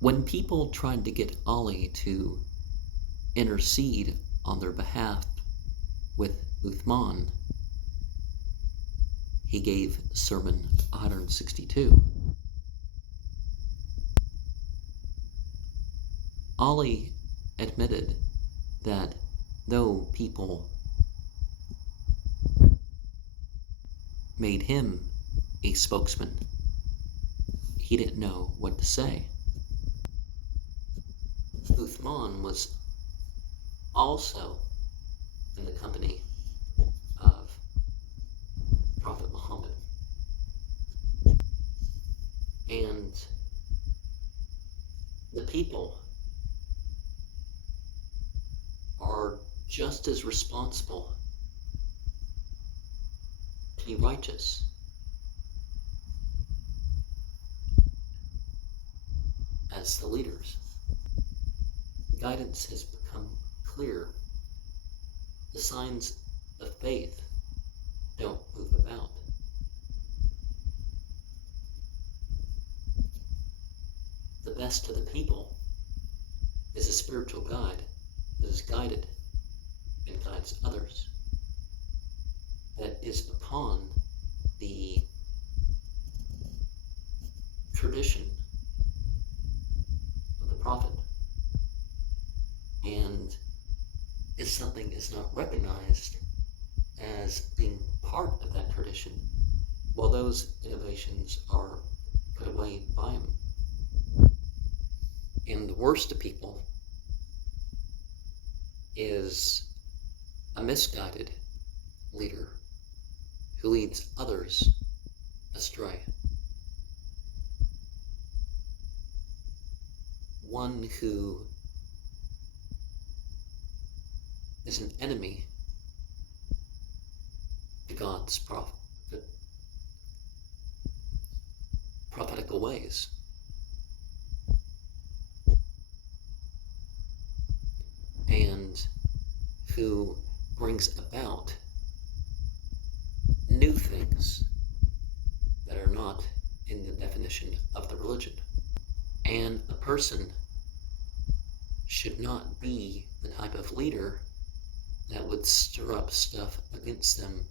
When people tried to get Ali to intercede on their behalf with Uthman, he gave Sermon 162. Ali admitted that though people made him a spokesman, he didn't know what to say. Uthman was also in the company of Prophet Muhammad, and the people are just as responsible to be righteous as the leaders. Guidance has become clear. The signs of faith don't move about. The best of the people is a spiritual guide that is guided and guides others, that is upon the tradition of the prophet, and if something is not recognized as being part of that tradition, well, those innovations are put away by him. And the worst of people is a misguided leader who leads others astray. One who is an enemy to God's prophetical ways. And who brings about new things that are not in the definition of the religion. And a person should not be the type of leader that would stir up stuff against them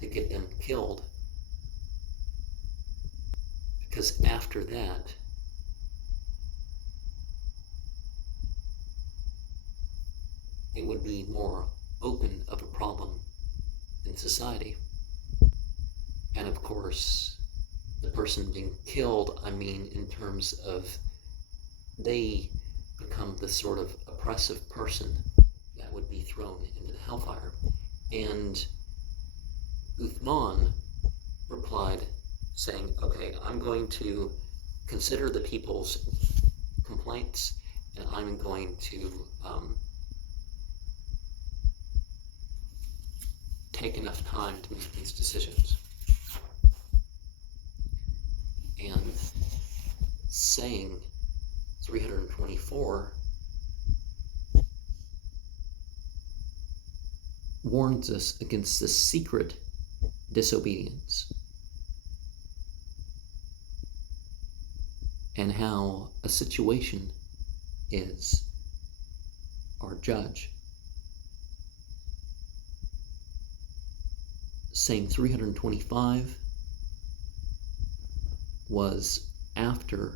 to get them killed, because after that, it would be more open of a problem in society. And of course, the person being killed, I mean in terms of they become the sort of oppressive person that would be thrown into the hellfire. And Uthman replied saying, okay, I'm going to consider the people's complaints, and I'm going to take enough time to make these decisions. And saying 324 warns us against the secret disobedience and how a situation is our judge. Saying 325 was after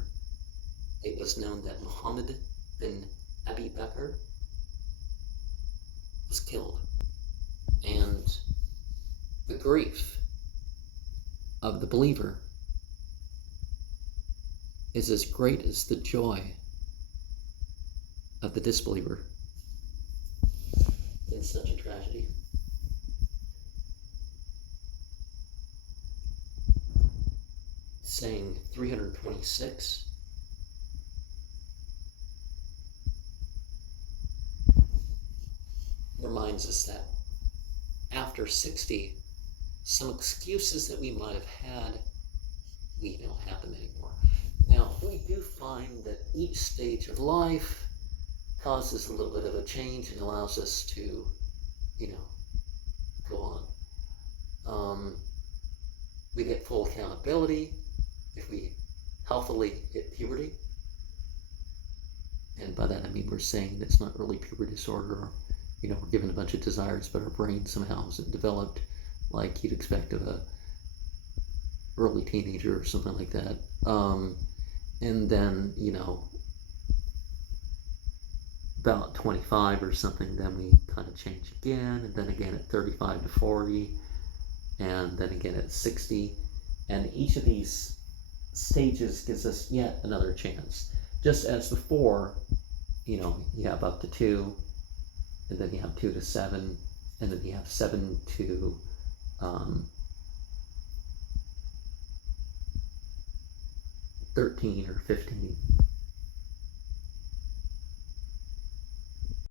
it was known that Muhammad bin Abi Bakr was killed. And the grief of the believer is as great as the joy of the disbeliever in such a tragedy. Saying 326 reminds us that after 60, some excuses that we might have had, we don't have them anymore. Now, we do find that each stage of life causes a little bit of a change and allows us to, go on. We get full accountability if we healthily hit puberty. And by that I mean we're saying it's not really puberty disorder. You know, we're given a bunch of desires, but our brain somehow isn't developed like you'd expect of a early teenager or something like that. And then, you know, about 25 or something, then we kind of change again, and then again at 35 to 40, and then again at 60. And each of these stages gives us yet another chance. Just as before, you know, you have up to 2, and then you have 2 to 7, and then you have 7 to 13 or 15.